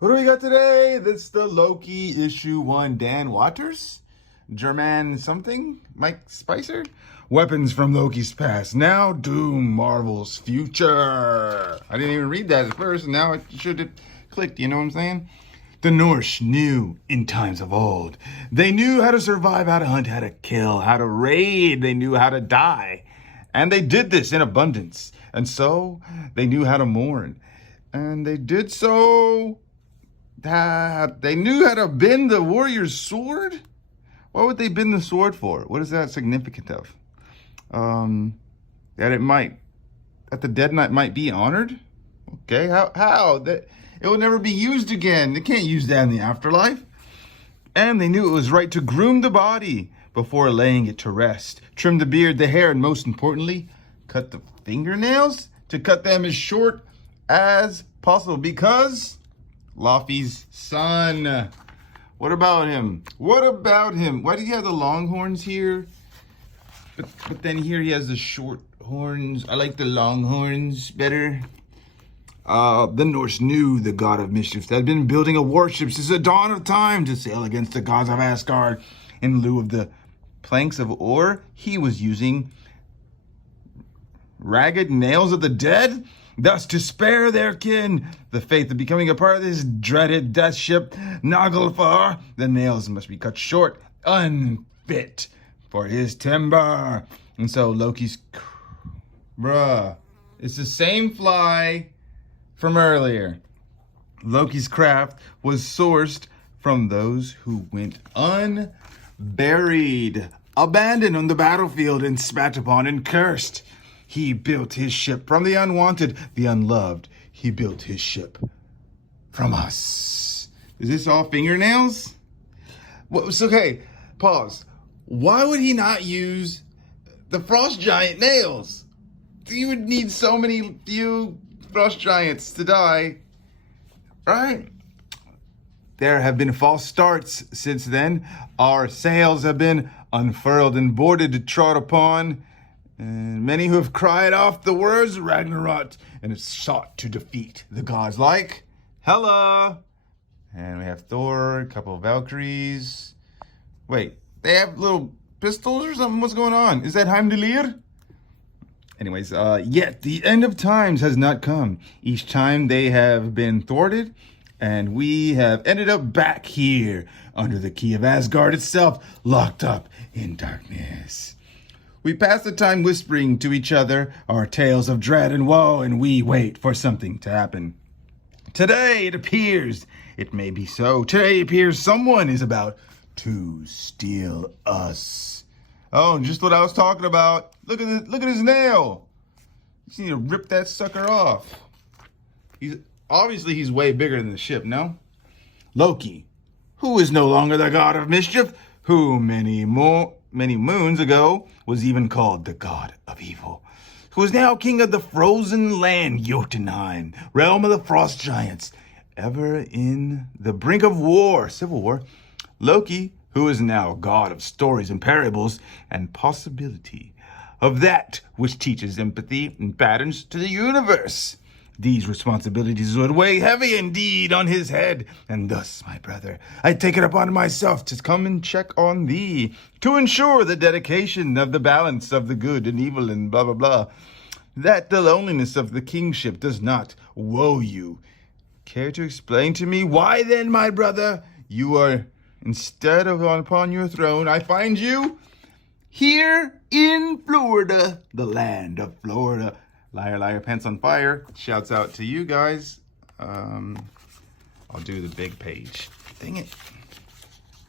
What do we got today? This is the Loki issue 1. Dan Waters? German something? Mike Spicer? Weapons from Loki's past. Now doom Marvel's future. I didn't even read that at first. Now it should have clicked. You know what I'm saying? The Norse knew in times of old. They knew how to survive, how to hunt, how to kill, how to raid. They knew how to die. And they did this in abundance. And so they knew how to mourn. And they did so that they knew how to bend the warrior's sword. What would they bend the sword for? What is that significant of? That the dead knight might be honored. Okay, how that it will never be used again. They can't use that in the afterlife. And they knew it was right to groom the body before laying it to rest. Trim the beard, the hair, and most importantly, cut the fingernails to cut them as short as possible because Laufey's son. What about him? What about him? Why do you have the long horns here? But then here he has the short horns. I like the long horns better. The Norse knew the god of mischief that had been building a warship since the dawn of time to sail against the gods of Asgard. In lieu of the planks of ore, he was using ragged nails of the dead, thus to spare their kin the fate of becoming a part of this dreaded death ship, Naglfar. The nails must be cut short, unfit for his timber. And so Loki's, it's the same fly from earlier. Loki's craft was sourced from those who went unburied, abandoned on the battlefield and spat upon and cursed. He built his ship from the unwanted, the unloved. He built his ship from us. Is this all fingernails? Well, it's okay. Pause. Why would he not use the frost giant nails? You would need so many few frost giants to die, right? There have been false starts since then. Our sails have been unfurled and boarded, trod upon. And many who have cried off the words Ragnarok and have sought to defeat the gods like Hela. And we have Thor, a couple of Valkyries. Wait, they have little pistols or something? What's going on? Is that Heimdallr? Anyways, yet the end of times has not come. Each time they have been thwarted, and we have ended up back here under the key of Asgard itself, locked up in darkness. We pass the time whispering to each other our tales of dread and woe, and we wait for something to happen. Today it appears, it may be so, today it appears someone is about to steal us. Oh, just what I was talking about. Look at his nail. You just need to rip that sucker off. He's way bigger than the ship, no? Loki, who is no longer the god of mischief, who many moons ago was even called the god of evil, who is now king of the frozen land Jotunheim, realm of the frost giants, ever in the brink of war, civil war. Loki, who is now god of stories and parables and possibility of that which teaches empathy and patterns to the universe. These responsibilities would weigh heavy indeed on his head, and thus, my brother, I take it upon myself to come and check on thee, to ensure the dedication of the balance of the good and evil and blah, blah, blah, that the loneliness of the kingship does not woe you. Care to explain to me why then, my brother, you are, instead of upon your throne, I find you here in Florida, the land of Florida. Liar, liar, pants on fire. Shouts out to you guys. I'll do the big page. Dang it.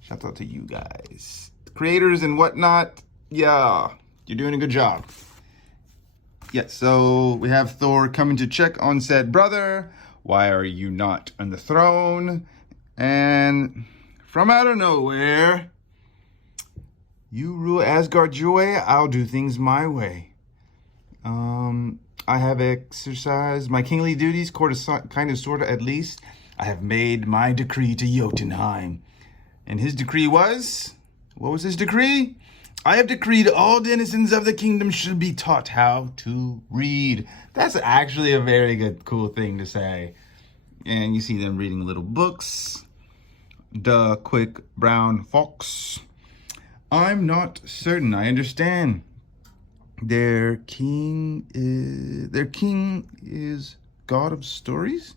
Shouts out to you guys. The creators and whatnot. Yeah, you're doing a good job. Yeah, so we have Thor coming to check on said brother. Why are you not on the throne? And from out of nowhere, you rule Asgard your way, I'll do things my way. I have exercised my kingly duties, kind of, sort of, at least. I have made my decree to Jotunheim. And his decree was? What was his decree? I have decreed all denizens of the kingdom should be taught how to read. That's actually a very good, cool thing to say. And you see them reading little books. The quick brown fox. I'm not certain I understand. Their king is God of stories?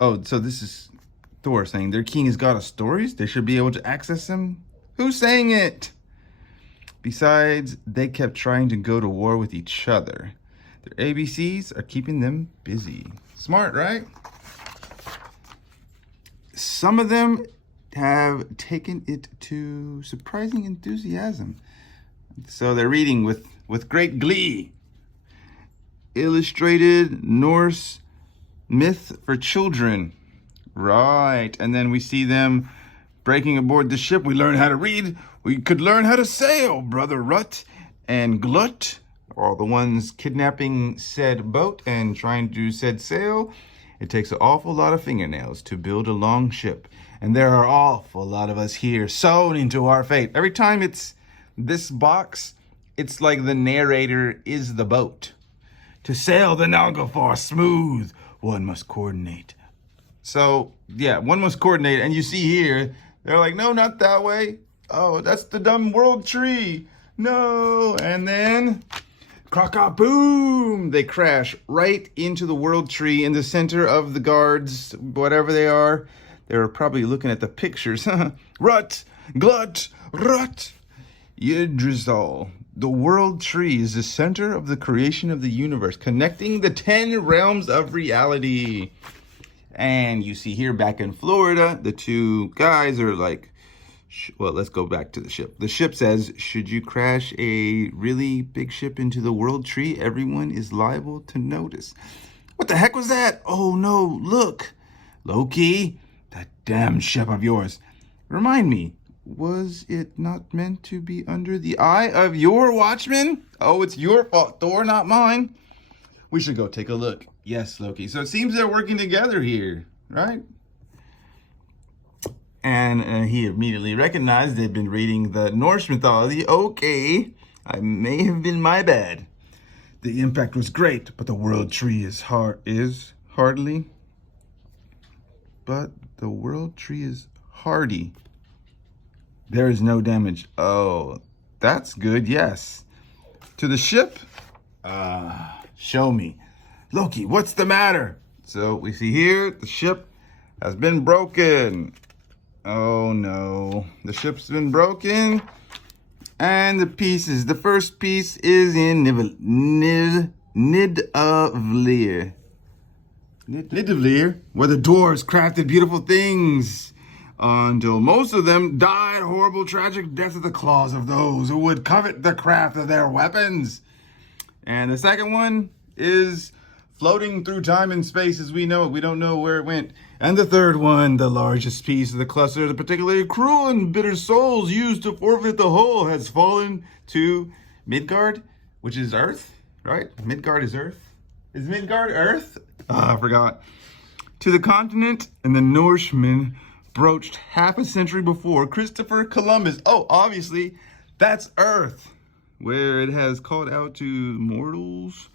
Oh, so this is Thor saying their king is God of stories? They should be able to access him? Who's saying it? Besides, they kept trying to go to war with each other. Their ABCs are keeping them busy. Smart, right? Some of them have taken it to surprising enthusiasm. So they're reading with great glee. Illustrated Norse myth for children. Right. And then we see them breaking aboard the ship. We learn how to read. We could learn how to sail. Brother Rut and Glut are the ones kidnapping said boat and trying to said sail. It takes an awful lot of fingernails to build a long ship. And there are awful lot of us here sewn into our fate. Every time it's this box, it's like the narrator is the boat. To sail the Naglfar smooth, one must coordinate. So, yeah, one must coordinate. And you see here, they're like, no, not that way. Oh, that's the dumb world tree. No. And then, crack-a-boom, they crash right into the world tree in the center of the guards, whatever they are. They're probably looking at the pictures. Rut, Glut, Rut. Yggdrasil. The world tree is the center of the creation of the universe, connecting the 10 realms of reality. And you see here back in Florida, the two guys are like, well, let's go back to the ship. The ship says, should you crash a really big ship into the world tree, everyone is liable to notice. What the heck was that? Oh no, look. Loki, that damn ship of yours. Remind me, was it not meant to be under the eye of your watchman? Oh, it's your fault, Thor, not mine. We should go take a look. Yes, Loki. So it seems they're working together here, right? And he immediately recognized they'd been reading the Norse mythology. Okay, I may have been my bad. The impact was great, but the world tree is hardly. But the world tree is hardy. There is no damage. Oh, that's good, yes. To the ship? Show me. Loki, what's the matter? So we see here, the ship has been broken. Oh no, the ship's been broken. And the first piece is in Nidavellir. Nidavellir, where the dwarves crafted beautiful things. Until most of them died horrible, tragic deaths at the claws of those who would covet the craft of their weapons. And the second one is floating through time and space as we know it. We don't know where it went. And the third one, the largest piece of the cluster, the particularly cruel and bitter souls used to forfeit the whole, has fallen to Midgard, which is Earth, right? Midgard is Earth. Is Midgard Earth? I forgot. To the continent, and the Norsemen broached half a century before Christopher Columbus. Oh, obviously, that's Earth, where it has called out to mortals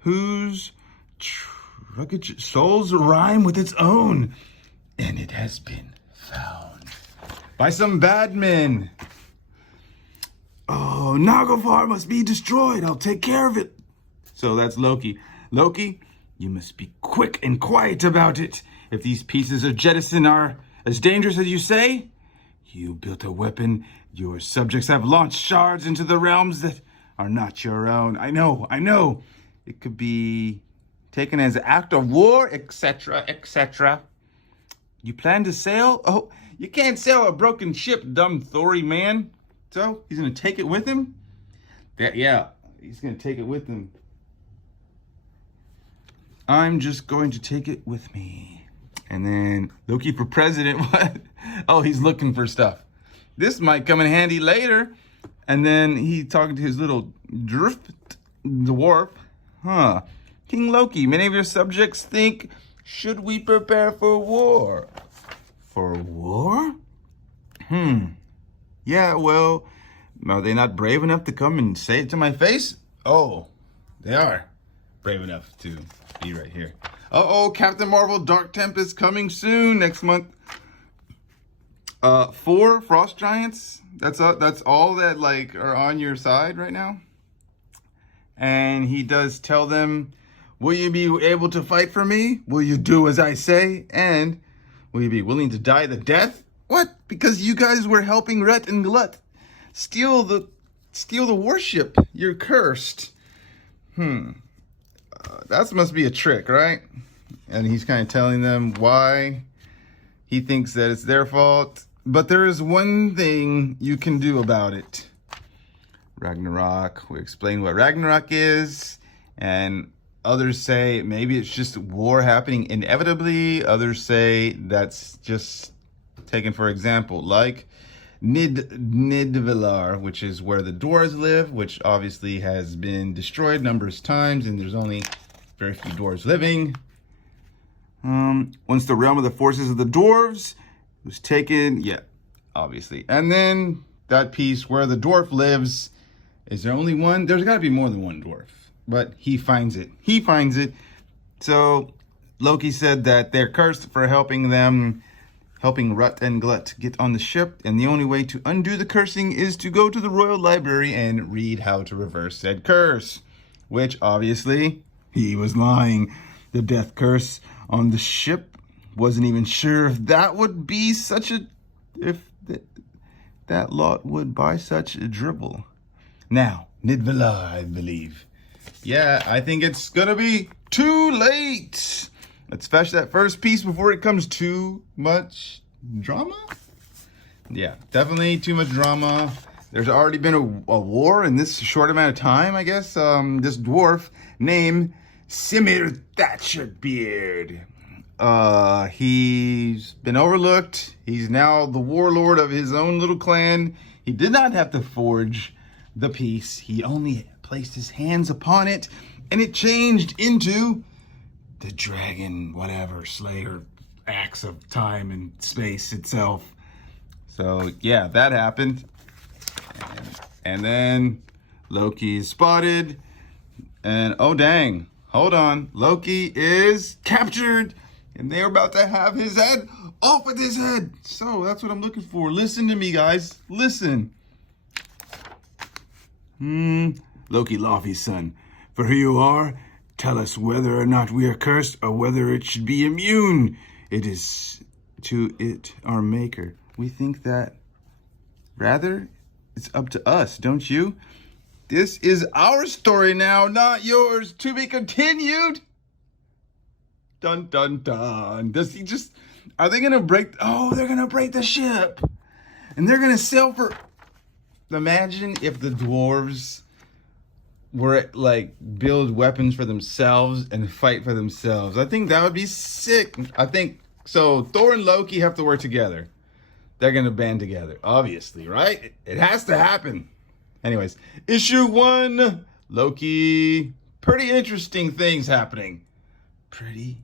whose rugged souls rhyme with its own. And it has been found by some bad men. Oh, Naglfar must be destroyed. I'll take care of it. So that's Loki. Loki, you must be quick and quiet about it. If these pieces of jettison are as dangerous as you say, you built a weapon. Your subjects have launched shards into the realms that are not your own. I know. It could be taken as an act of war, etc., etc. You plan to sail? Oh, you can't sail a broken ship, dumb Thory man. So, he's going to take it with him? Yeah, he's going to take it with him. I'm just going to take it with me. And then Loki for president. What? Oh, he's looking for stuff. This might come in handy later. And then he talking to his little dwarf. Huh. King Loki, many of your subjects think, should we prepare for war? For war? Yeah, well, are they not brave enough to come and say it to my face? Oh, they are brave enough to be right here. Uh-oh, Captain Marvel Dark Tempest coming soon next month. 4 Frost Giants. That's all that like are on your side right now. And he does tell them, will you be able to fight for me? Will you do as I say? And will you be willing to die the death? What? Because you guys were helping Rhett and Glut steal the warship. You're cursed. That must be a trick, right? And he's kind of telling them why he thinks that it's their fault. But there is one thing you can do about it. Ragnarok. We explain what Ragnarok is. And others say maybe it's just war happening inevitably. Others say that's just taken for example. Like Nidvalar, which is where the dwarves live, which obviously has been destroyed numerous times, and there's only very few dwarves living. Once the realm of the forces of the dwarves was taken, yeah, obviously. And then that piece where the dwarf lives, is there only one? There's got to be more than one dwarf, but he finds it. He finds it. So Loki said that they're cursed for helping Rut and Glut get on the ship, and the only way to undo the cursing is to go to the Royal Library and read how to reverse said curse, which obviously he was lying. The death curse on the ship, wasn't even sure if that would be that lot would buy such a dribble. Now, Nidvalar, I believe. Yeah, I think it's gonna be too late. Let's fetch that first piece before it comes too much drama. Yeah, definitely too much drama. There's already been a war in this short amount of time, I guess. This dwarf named Simir Thatcherbeard. He's been overlooked. He's now the warlord of his own little clan. He did not have to forge the piece. He only placed his hands upon it, and it changed into the dragon, whatever, slayer, axe of time and space itself. So yeah, that happened. And then Loki is spotted, and oh dang, hold on, Loki is captured, and they're about to have his head off with his head. So that's what I'm looking for. Listen to me, guys. Listen. Loki Laufey's son, for who you are, tell us whether or not we are cursed or whether it should be immune. It is to it, our maker. We think that rather it's up to us, don't you? This is our story now, not yours. To be continued. Dun, dun, dun. Does he just... Are they going to break... Oh, they're going to break the ship. And they're going to sail for... Imagine if the dwarves were like build weapons for themselves and fight for themselves. I think that would be sick. I think so. Thor and Loki have to work together. They're gonna band together, obviously, right? It has to happen. Anyways, issue 1, Loki. Pretty interesting things happening. Pretty